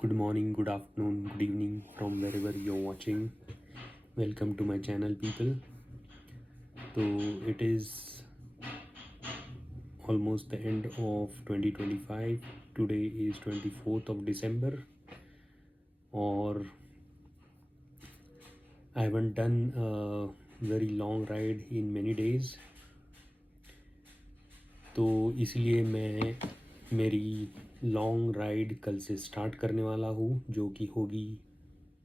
Good morning, good afternoon, good evening from wherever you're watching. Welcome to my channel, people. So it is almost the end of 2025. Today is 24th of December, or I haven't done a very long ride in many days. तो इसलिए मैं मेरी long ride कल से start करने वाला हूँ, जो कि होगी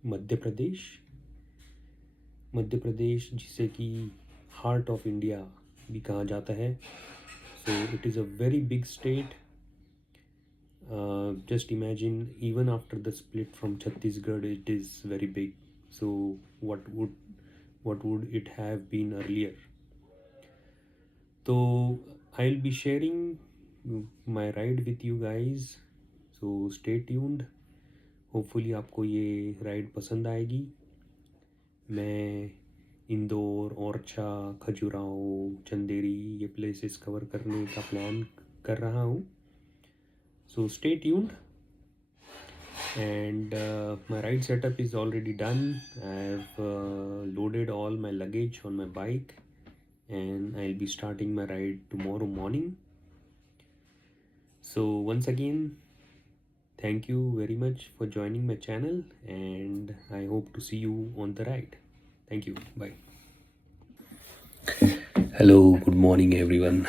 मध्य प्रदेश। मध्य प्रदेश जिसे कि हार्ट ऑफ इंडिया भी कहा जाता है। So it is a very big state. Just imagine, even after the split from Chhattisgarh, it is very big. So what would it have been earlier? So I'll be sharing my ride with you guys. So stay tuned. Hopefully आपको ये ride पसंद आएगी. मैं इंदौर, ओरछा, खजुराहो, चंदेरी ये places cover करने का plan कर रहा हूँ. So stay tuned. And my ride setup is already done. I've loaded all my luggage on my bike, and I'll be starting my ride tomorrow morning. So once again, thank you very much for joining my channel, and I hope to see you on the ride. Thank you. Bye. Hello, good morning everyone.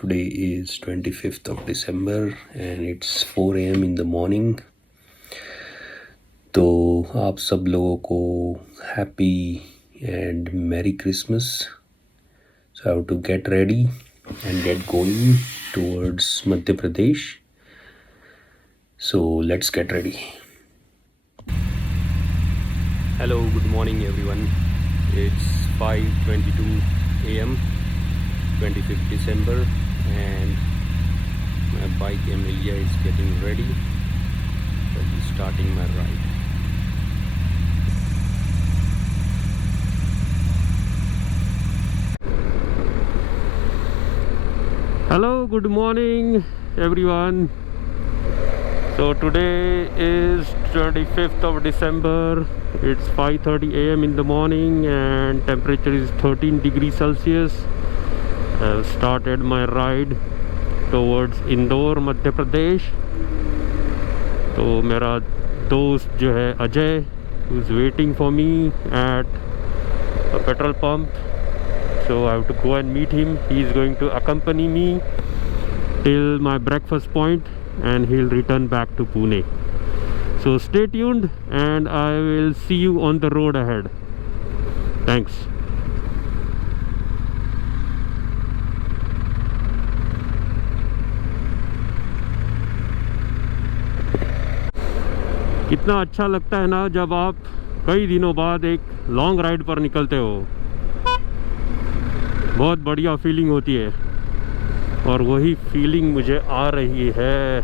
Today is 25th of December and it's 4 a.m. in the morning. तो आप सब लोगों को happy and merry Christmas. So I have to get ready and get going towards Madhya Pradesh. So let's get ready. Hello, good morning everyone. It's 5:22 a.m. 25th December and my bike Amelia is getting ready. I'll be starting my ride. Hello, good morning everyone. So today is 25th of December. It's 5:30 a.m. in the morning and temperature is 13 degrees Celsius. I've started my ride towards Indore, Madhya Pradesh. तो मेरा दोस्त जो है Ajay, who is waiting for me at a petrol pump. So I have to go and meet him. He is going to accompany me till my breakfast point and he'll return back to Pune. So stay tuned and I will see you on the road ahead. Thanks. कितना अच्छा लगता है ना जब आप कई दिनों बाद एक लॉन्ग राइड पर निकलते हो. बहुत बढ़िया फीलिंग होती है और वही फीलिंग मुझे आ रही है.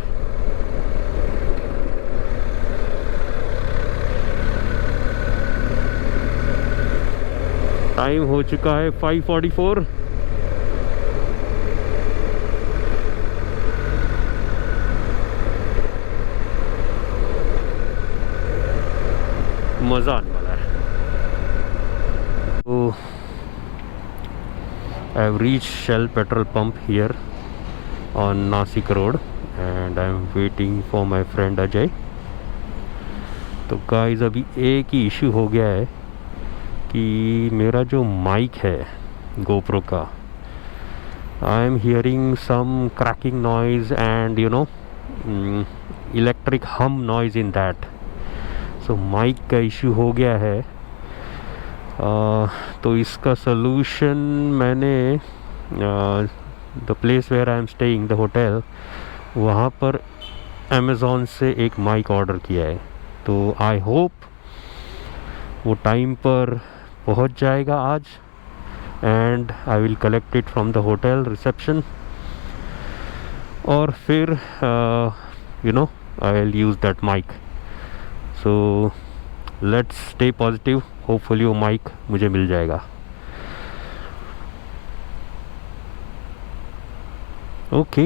टाइम हो चुका है 5:44. मज़ा आने वाला है. तो I've reached Shell petrol pump here on Nasik Road and I'm waiting for my friend Ajay. तो गाइस अभी एक ही इशू हो गया है कि मेरा जो माइक है GoPro का, I am hearing some cracking noise and electric hum noise in that. So mic का इशू हो गया है. तो इसका सलूशन मैंने the place where I am staying, the hotel, वहाँ पर अमेज़ॉन से एक माइक ऑर्डर किया है. तो आई होप वो टाइम पर पहुँच जाएगा आज and I will collect it from the hotel reception और फिर I will use that mic. So let's stay positive. Hopefully वो माइक मुझे मिल जाएगा. Okay.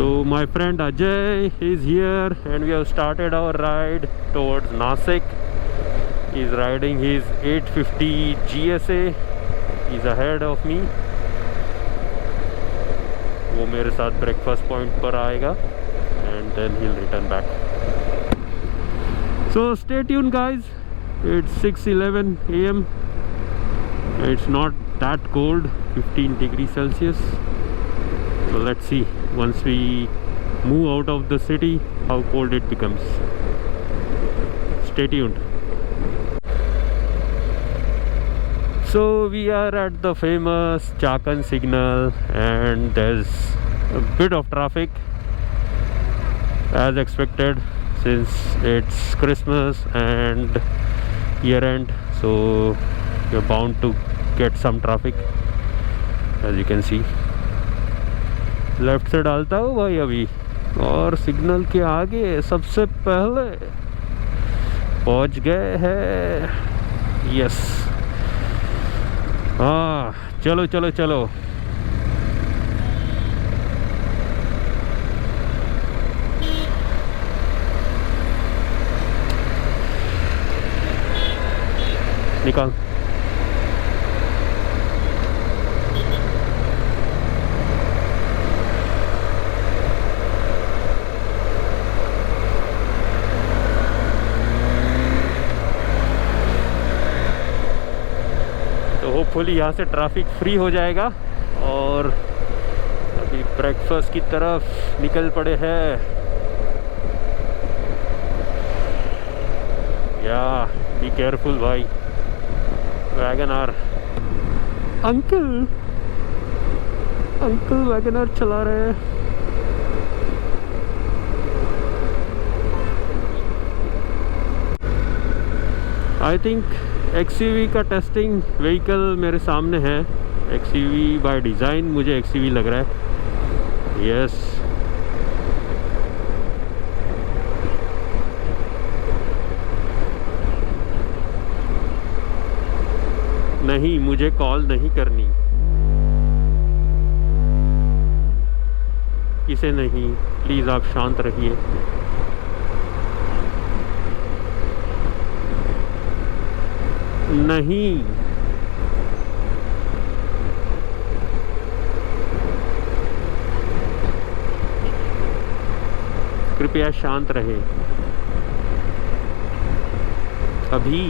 So my friend Ajay is here and we have started our ride towards Nasik. He's riding his 850 GSA. He's ahead of me. वो मेरे साथ breakfast point पर आएगा and then he'll return back. So stay tuned guys. It's 6:11 AM. It's not that cold, 15 degrees Celsius. So let's see once we move out of the city how cold it becomes. Stay tuned. So we are at the famous Chakan signal and there's a bit of traffic as expected since it's Christmas and year end, so you're bound to get some traffic as you can see. Left से डालता हूँ भाई अभी और signal के आगे सबसे पहले पहुँच गए हैं. यस हाँ चलो चलो चलो. निकाल. तो होपफुली यहाँ से ट्रैफिक फ्री हो जाएगा और अभी ब्रेकफास्ट की तरफ निकल पड़े हैं. या बी केयरफुल भाई. वैगनआर अंकल वैगनआर चला रहे हैं. आई थिंक XUV का टेस्टिंग व्हीकल मेरे सामने है. XUV बाय डिज़ाइन मुझे XUV लग रहा है. यस नहीं, मुझे कॉल नहीं करनी. किसे नहीं, प्लीज़ आप शांत रहिए. नहीं कृपया शांत रहे अभी.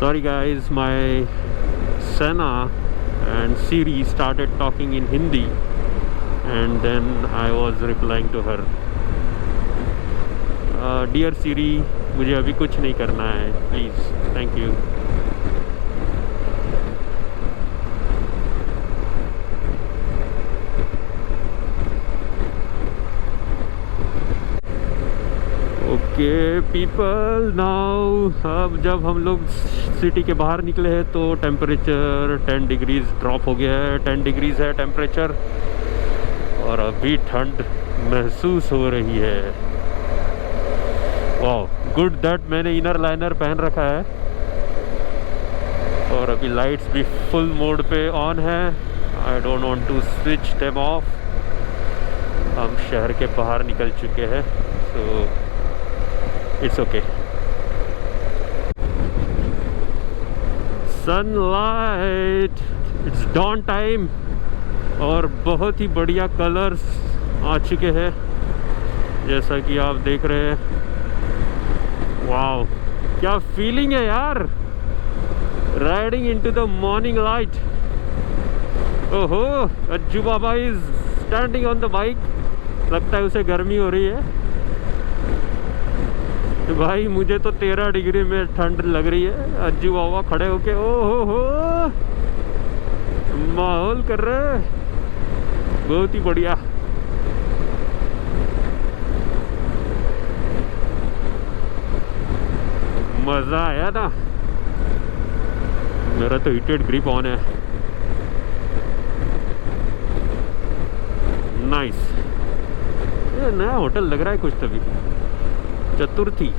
Sorry guys, my Sena and Siri started talking in Hindi and then I was replying to her. Dear Siri, मुझे अभी कुछ नहीं करना है please. Thank you. Okay people, now अब जब हम लोग सिटी के बाहर निकले हैं तो टेम्परेचर 10 डिग्रीज ड्रॉप हो गया है. 10 डिग्रीज है टेम्परेचर और अभी ठंड महसूस हो रही है. वाह गुड दैट मैंने इनर लाइनर पहन रखा है और अभी लाइट्स भी फुल मोड पे ऑन है. I don't want to switch them off. हम शहर के बाहर निकल चुके हैं so it's okay. Sunlight, it's dawn time और बहुत ही बढ़िया कलर्स आ चुके हैं जैसा कि आप देख रहे हैं. वाओ क्या फीलिंग है यार, riding into the morning light. ओहो Ajju Baba is standing on the bike. लगता है उसे गर्मी हो रही है. तो भाई मुझे तो 13 डिग्री में ठंड लग रही है. अज्जू बाबा खड़े होके ओहो माहौल कर रहे हैं. बहुत ही बढ़िया. मज़ा आया ना. मेरा तो हीटेड ग्रिप ऑन है. नाइस. ये नया होटल लग रहा है कुछ तभी. चतुर्थी.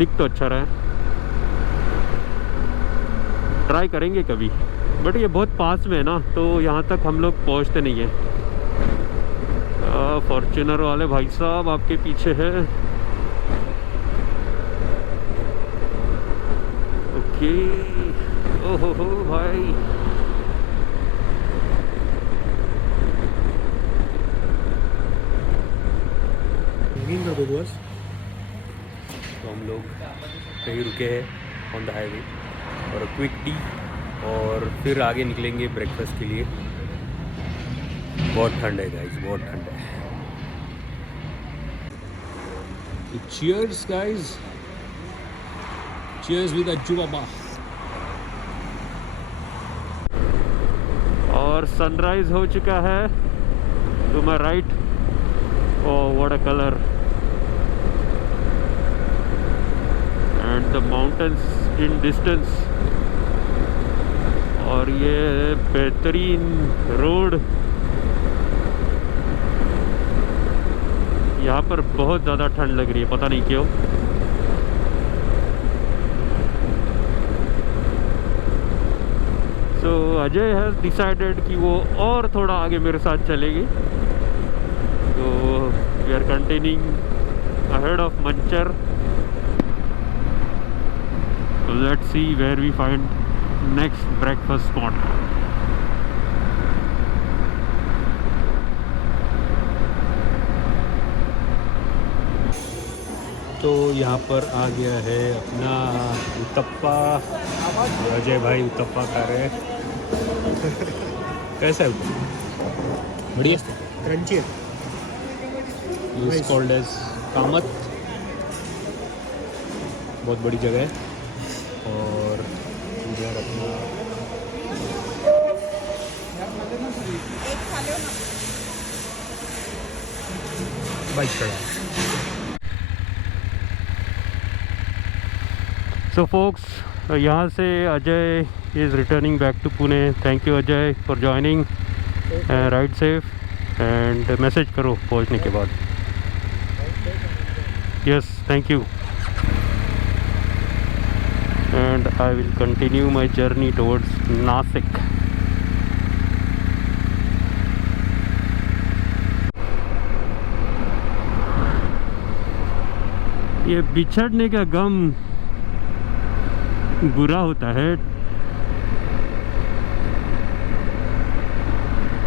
दिख तो अच्छा रहा है, ट्राई करेंगे कभी। बट ये बहुत पास में है ना, तो यहाँ तक हम लोग पहुँचते नहीं हैं। फॉर्च्यूनर वाले भाई साहब आपके पीछे है। ओके, ओहो हो भाई, तो हम लोग कहीं रुके हैं ऑन द हाईवे और क्विक टी, और फिर आगे निकलेंगे ब्रेकफास्ट के लिए। बहुत ठंड है गाइस, बहुत ठंड है। Cheers guys, cheers with Ajju Baba. और सनराइज हो चुका है to my right. Oh what a colour, and the mountains in distance. और ये बेहतरीन रोड। यहाँ पर बहुत ज़्यादा ठंड लग रही है, पता नहीं क्यों। सो अजय हैज़ डिसाइडेड कि वो और थोड़ा आगे मेरे साथ चलेगी। तो we are continuing ahead of Manchar. Let's see where we find next breakfast spot. तो यहाँ पर आ गया है अपना उत्तप्पा। अजय भाई उत्तप्पा खा रहे हैं। कैसा है उत्तप्पा? बढ़िया, क्रंची है। Is called as Kamat. बहुत बड़ी जगह है। और इधर अपना बाइक खड़ा है। सो फोक्स, यहाँ से Ajay is returning back to Pune. Thank you Ajay for joining. Ride safe and message करो पहुँचने के बाद। Yes, thank you. And I will continue my journey towards Nashik. ये बिछड़ने का गम बुरा होता है।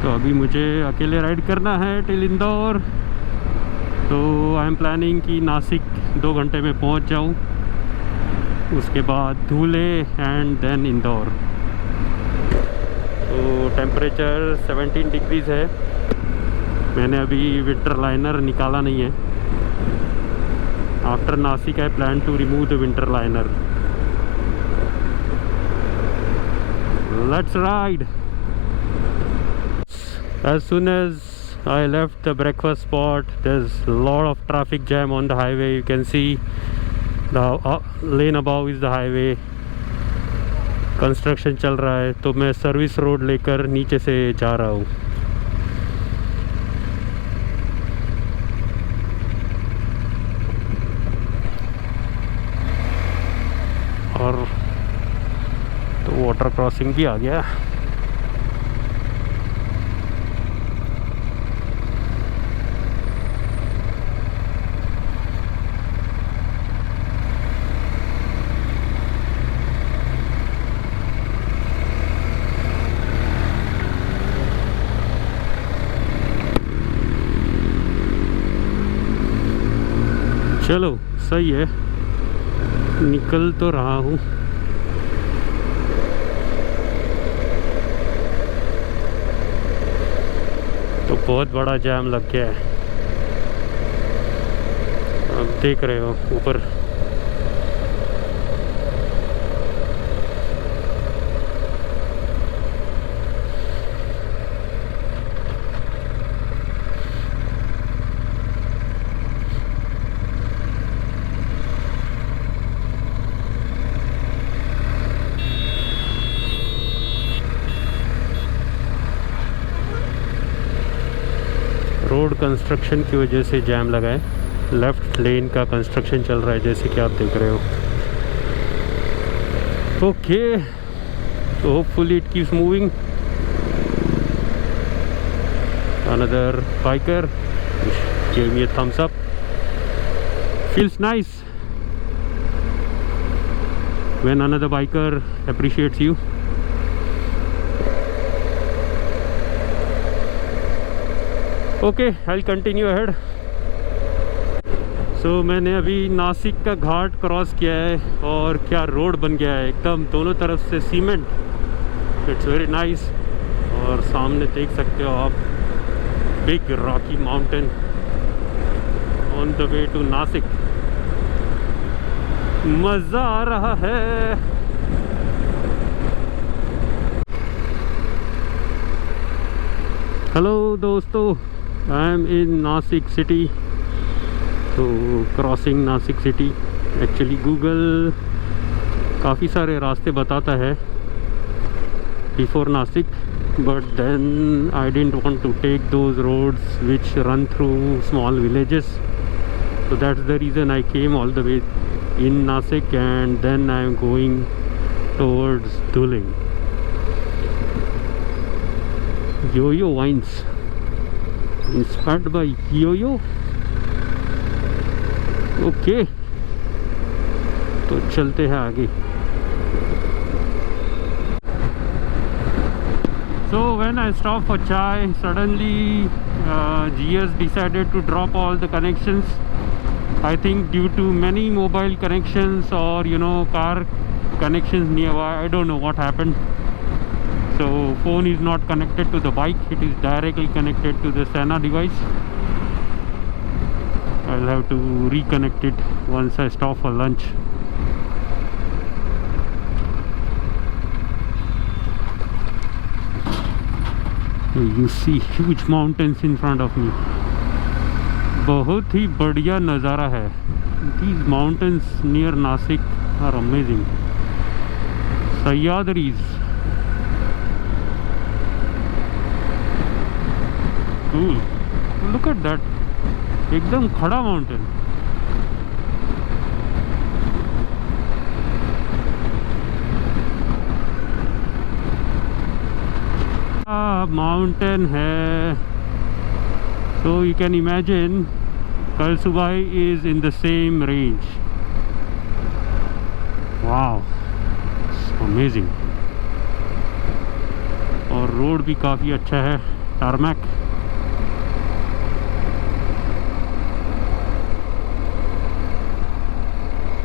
तो अभी मुझे अकेले राइड करना है टिल इंदौर। तो आई एम प्लानिंग कि नासिक 2 घंटे में पहुंच जाऊं, उसके बाद धुले एंड देन इंदौर। तो टेम्परेचर 17 डिग्रीज़ है। मैंने अभी विंटर लाइनर निकाला नहीं है। After Nashik I plan to remove the winter liner. Let's ride. As soon as I left the breakfast spot, there's a lot of traffic jam on the highway. You can see the lane above is the highway. Construction चल रहा है, तो मैं service road लेकर नीचे से जा रहा हूँ। और तो वाटर क्रॉसिंग भी आ गया। चलो सही है, निकल तो रहा हूँ। तो बहुत बड़ा जाम लग गया है, आप देख रहे हो ऊपर। रोड कंस्ट्रक्शन की वजह से जाम लगा है, लेफ्ट लेन का कंस्ट्रक्शन चल रहा है, जैसे कि आप देख रहे हो। Okay, so hopefully it keeps moving. Another biker gave me a thumbs up. Feels nice when another biker appreciates you. Okay, I'll continue ahead. So मैंने अभी नासिक का घाट क्रॉस किया है और क्या रोड बन गया है, एकदम दोनों तरफ से सीमेंट। It's very nice. और सामने देख सकते हो आप big rocky mountain on the way to Nashik. मज़ा आ रहा है। हेलो दोस्तों, I am in Nashik city. तो crossing Nashik city. Actually Google काफ़ी सारे रास्ते बताता है before Nashik, but then I didn't want to take those roads which run through small villages, so that's the reason I came all the way in Nasik, and then I am going towards Dhuling. Yo-Yo Wines, inspired by Yo-Yo. Okay, तो चलते हैं आगे। So when I stopped for chai, suddenly GS decided to drop all the connections. I think due to many mobile connections or car connections nearby. I don't know what happened. So phone is not connected to the bike. It is directly connected to the Sena device. I'll have to reconnect it once I stop for lunch. You see huge mountains in front of me. बहुत ही बढ़िया नज़ारा है। These mountains near Nasik are amazing. Sahyadris. Cool. Look at that. एकदम खड़ा mountain. Mountain है। So you can imagine Kalsubai is in the same range. Wow, it's amazing. और road भी काफ़ी अच्छा है, टारमैक।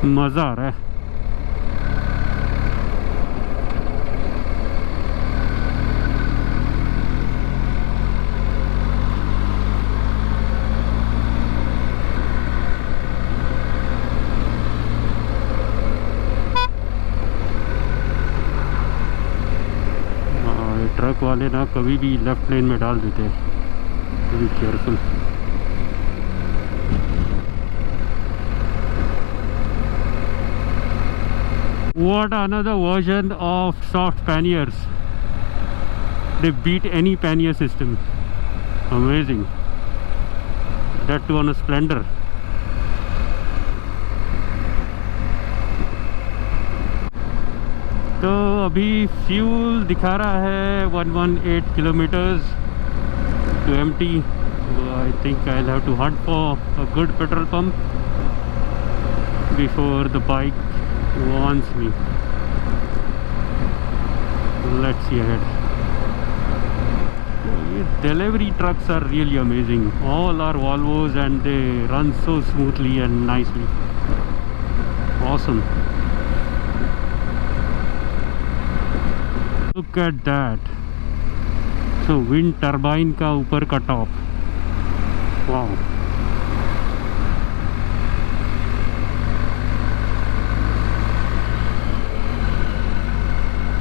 मज़ा आ रहा है। ट्रक वाले ना कभी भी लेफ्ट लेन में डाल देते हैं, be careful. What another version of soft panniers. They beat any pannier system. Amazing. That too on a Splendor. तो अभी फ्यूल दिखा रहा है 118 kilometres to empty. I think I'll have to hunt for a good petrol pump before the bike wants me. Let's see ahead. Delivery trucks are really amazing. All are Volvos and they run so smoothly and nicely. Awesome. Look at that. So wind turbine का ऊपर का top. Wow.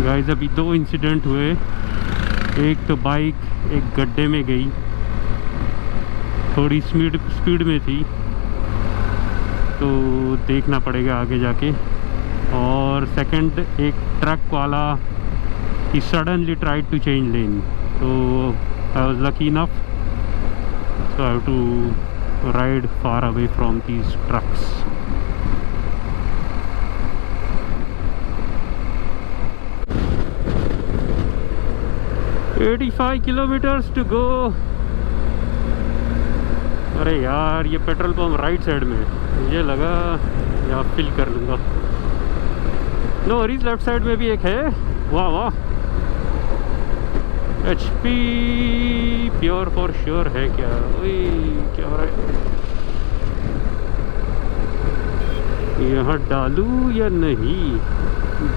Guys अभी दो incident हुए। एक तो bike एक गड्ढे में गई, थोड़ी स्पीड में थी, तो देखना पड़ेगा आगे जाके। और सेकंड, एक ट्रक वाला he suddenly tried to change lane, so I was lucky enough, so I have to ride far away from these trucks. $85 kilometers to go. अरे यार ये पेट्रोल पंप राइट साइड में है, मुझे लगा यहाँ फिल कर लूँगा। नो वरीज, लेफ्ट साइड में भी एक है। वाह वाह, HP प्योर फॉर श्योर है क्या? ओए क्या हो रहा है? यहाँ डालूँ या नहीं?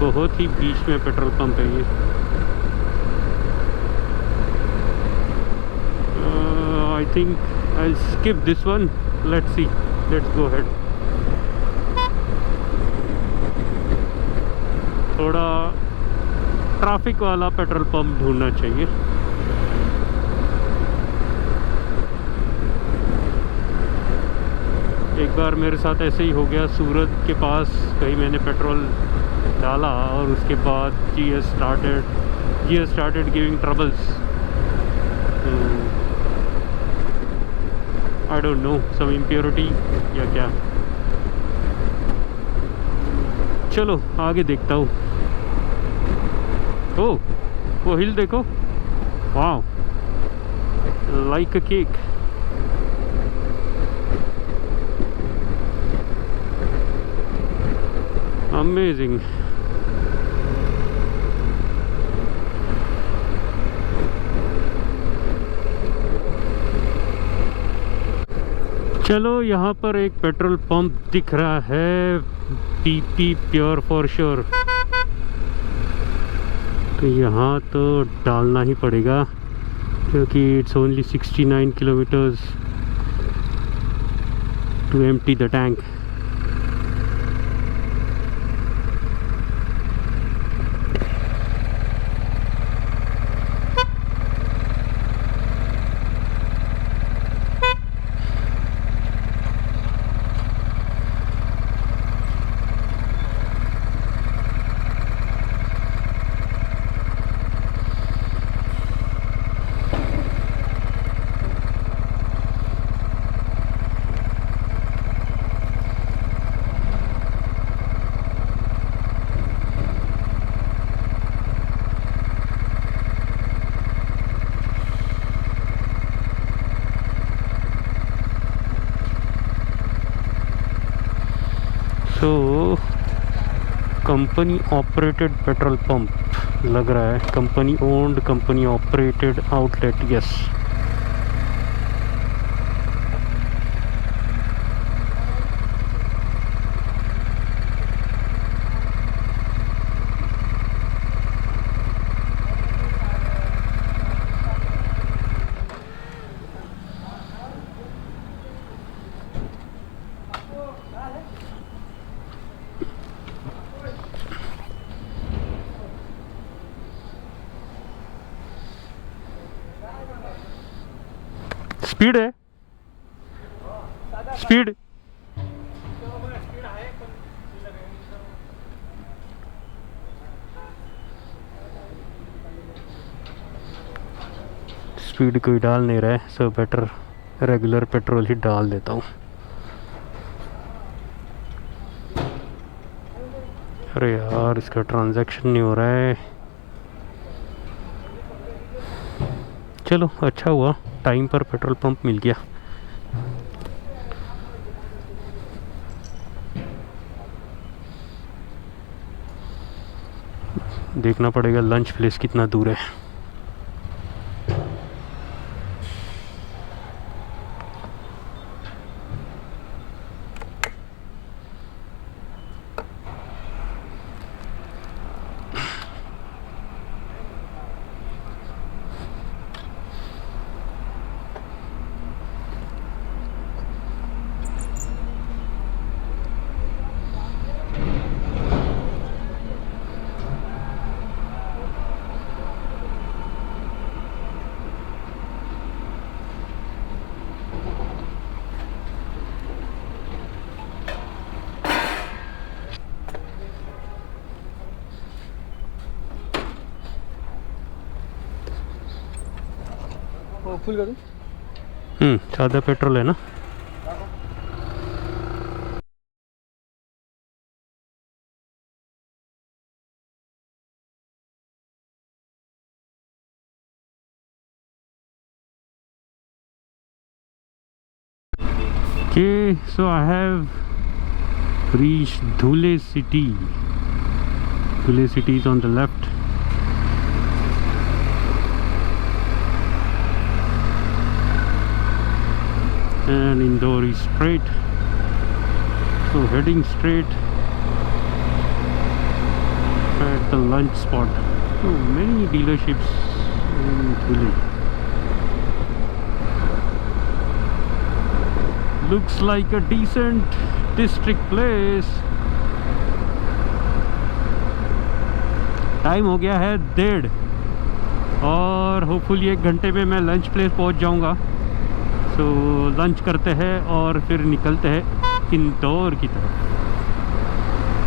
बहुत ही बीच में पेट्रोल पंप है ये। I think I'll skip this one. Let's see. Let's go ahead. थोड़ा ट्रैफिक वाला पेट्रोल पंप ढूंढना चाहिए। एक बार मेरे साथ ऐसे ही हो गया, सूरत के पास कहीं मैंने पेट्रोल डाला और उसके बाद GS started giving troubles. I don't know, some impurity या क्या। चलो आगे देखता हूँ। ओह, वो हिल देखो, वाह, लाइक अ केक। अमेजिंग। चलो यहाँ पर एक पेट्रोल पंप दिख रहा है, PP प्योर फॉर श्योर। तो यहाँ तो डालना ही पड़ेगा क्योंकि it's only 69 kilometres to empty the tank. तो कंपनी ऑपरेटेड पेट्रोल पंप लग रहा है, company owned, company operated outlet. Yes, speed है, स्पीड। स्पीड कोई डाल नहीं रहा है, सो बेटर रेगुलर पेट्रोल ही डाल देता हूँ। अरे यार इसका ट्रांजैक्शन नहीं हो रहा है। चलो अच्छा हुआ, टाइम पर पेट्रोल पंप मिल गया। देखना पड़ेगा लंच प्लेस कितना दूर है। फुल करूँ? ज़्यादा पेट्रोल है ना। Okay, so I have reached Dhule city. Dhule city is on the left. And Indore is straight. So heading straight at the lunch spot. So many dealerships in Dhule. Looks like a decent district place. Time हो गया है 1:30 और hopefully 1 घंटे में मैं lunch place पहुंच जाऊंगा. So lunch करते हैं और फिर निकलते हैं इंदौर की तरफ.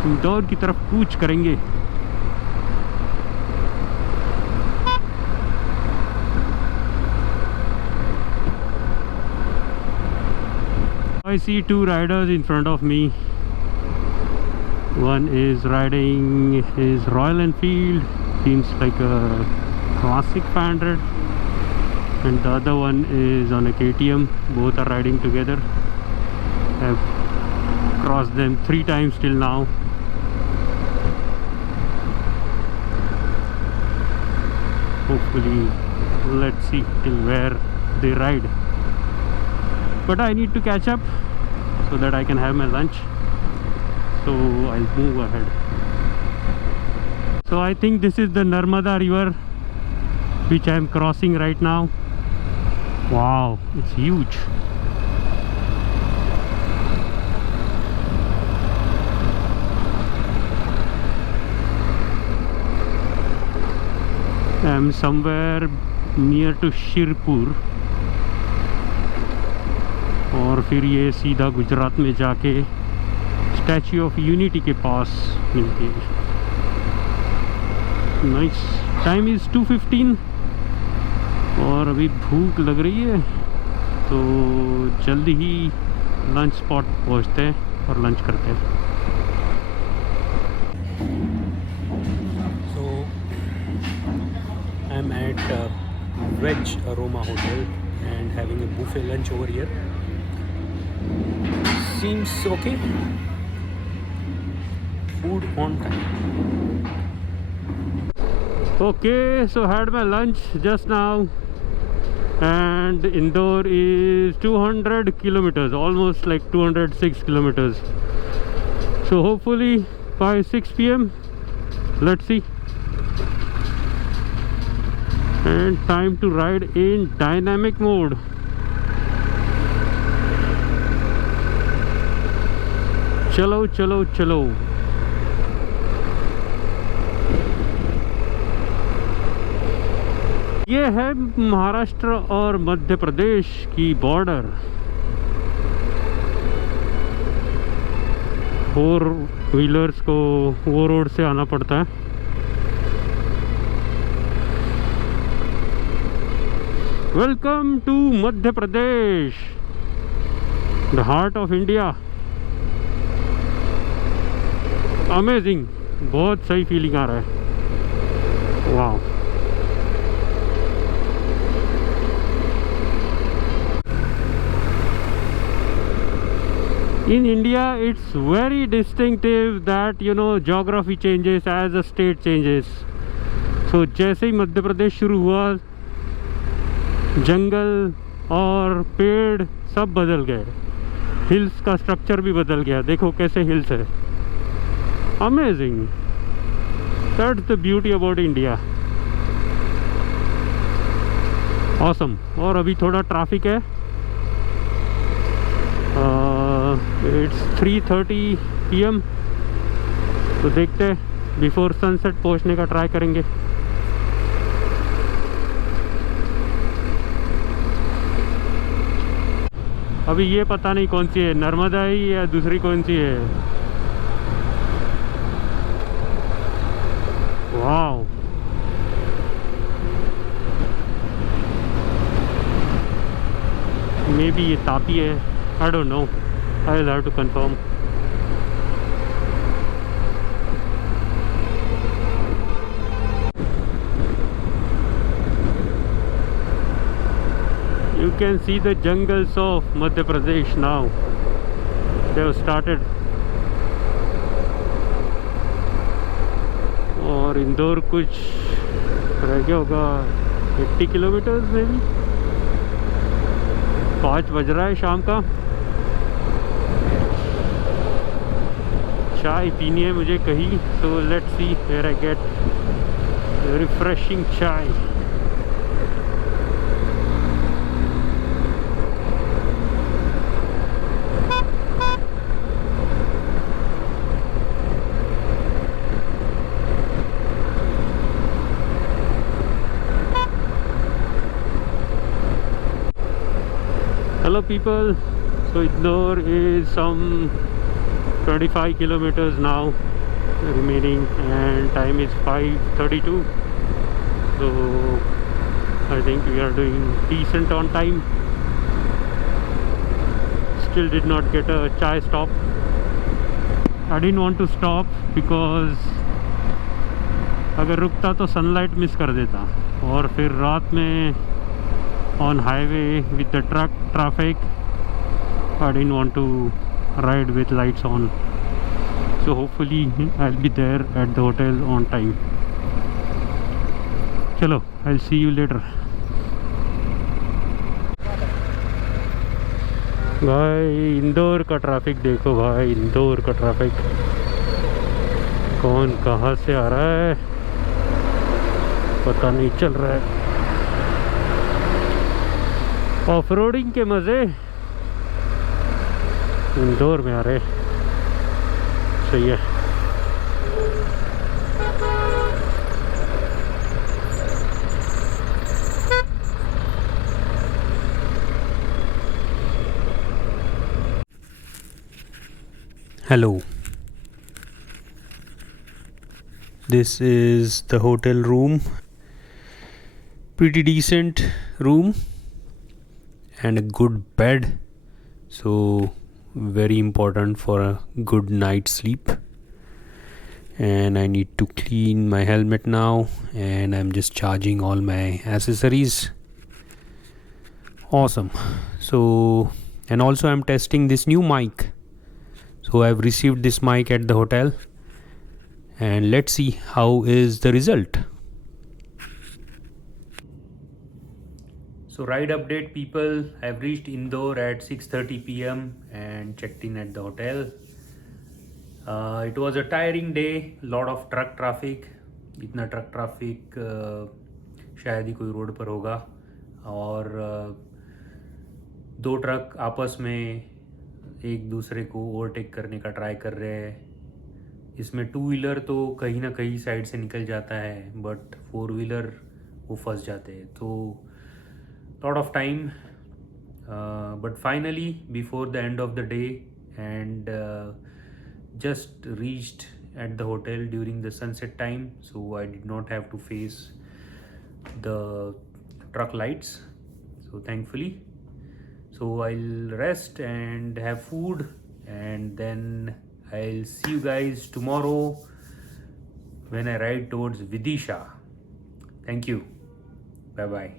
इंदौर की तरफ कूच करेंगे. I see 2 riders in front of me. One is riding his Royal Enfield, seems like a classic 500, and the other one is on a KTM. Both are riding together. I've crossed them 3 times till now. Hopefully, let's see till where they ride. But I need to catch up so that I can have my lunch. So I'll move ahead. So I think this is the Narmada river which I am crossing right now. Wow, it's huge. I am somewhere near to Shirpur. और फिर ये सीधा गुजरात में जाके statue of unity के पास मिलती है. Nice. Time is 2:15 और अभी भूख लग रही है तो जल्दी ही लंच स्पॉट पहुंचते हैं और लंच करते हैं. So I am at veg aroma hotel and having a buffet lunch over here. Seems okay. Food on time. Okay, so had my lunch just now, and Indore is 200 kilometers, almost like 206 kilometers. So hopefully by 6 p.m. let's see. And time to ride in dynamic mode. चलो चलो चलो. ये है महाराष्ट्र और मध्य प्रदेश की border. 4 wheelers को वो road से आना पड़ता है. Welcome to Madhya Pradesh, the heart of India. Amazing, बहुत सही फीलिंग आ रहा है. वाह. In India, it's very distinctive that geography changes as the state changes. So जैसे ही मध्य प्रदेश शुरू हुआ जंगल और पेड़ सब बदल गए. हिल्स का स्ट्रक्चर भी बदल गया. देखो कैसे हिल्स है. Amazing. That's the beauty about India. Awesome. और अभी थोड़ा ट्रैफिक है. It's 3:30 PM. तो देखते हैं बिफोर सनसेट पहुंचने का ट्राई करेंगे. अभी ये पता नहीं कौन सी है, नर्मदा ही या दूसरी कौन सी है. वाओ. मे बी ये तापी है. I don't know. I will have to confirm. You can see the jungles of Madhya Pradesh now. They have started. और इंदौर कुछ रह गया होगा 80 किलोमीटर में भी। 5 बज रहा है शाम का। चाय पीनी है मुझे कहीं, so let's see where I get refreshing chai. Hello people, so Indore is some 25 kilometers now remaining and time is 5:32, so I think we are doing decent on time. Still did not get a chai stop. I didn't want to stop because अगर रुकता तो sunlight miss कर देता, और फिर रात में on highway with the truck traffic I didn't want to ride with lights on, so hopefully I'll be there at the hotel on time. Chalo, I'll see you later. भाई इंदौर का traffic देखो भाई, इंदौर का ट्रैफिक कौन कहाँ से आ रहा है पता नहीं चल रहा है। ऑफ रोडिंग के मज़े इंदौर में आ रहे, सही है। Hello, this is the hotel room. Pretty decent room and a good bed, so very important for a good night's sleep. And I need to clean my helmet now, and I'm just charging all my accessories. Awesome. So, and also I'm testing this new mic. So I've received this mic at the hotel, and let's see how is the result. So ride update people, I've reached Indore at 6:30 p.m. and checked in at the hotel. It was a tiring day, lot of truck traffic. इतना truck traffic शायद ही कोई road पर होगा, और दो truck आपस में एक दूसरे को ओवरटेक करने का ट्राई कर रहे हैं। इसमें टू व्हीलर तो कहीं ना कहीं साइड से निकल जाता है, बट फोर व्हीलर वो फंस जाते हैं, तो lot of time, but finally before the end of the day, and just reached at the hotel during the sunset time, so I did not have to face the truck lights, so thankfully. So I'll rest and have food, and then I'll see you guys tomorrow when I ride towards Vidisha. Thank you. Bye bye.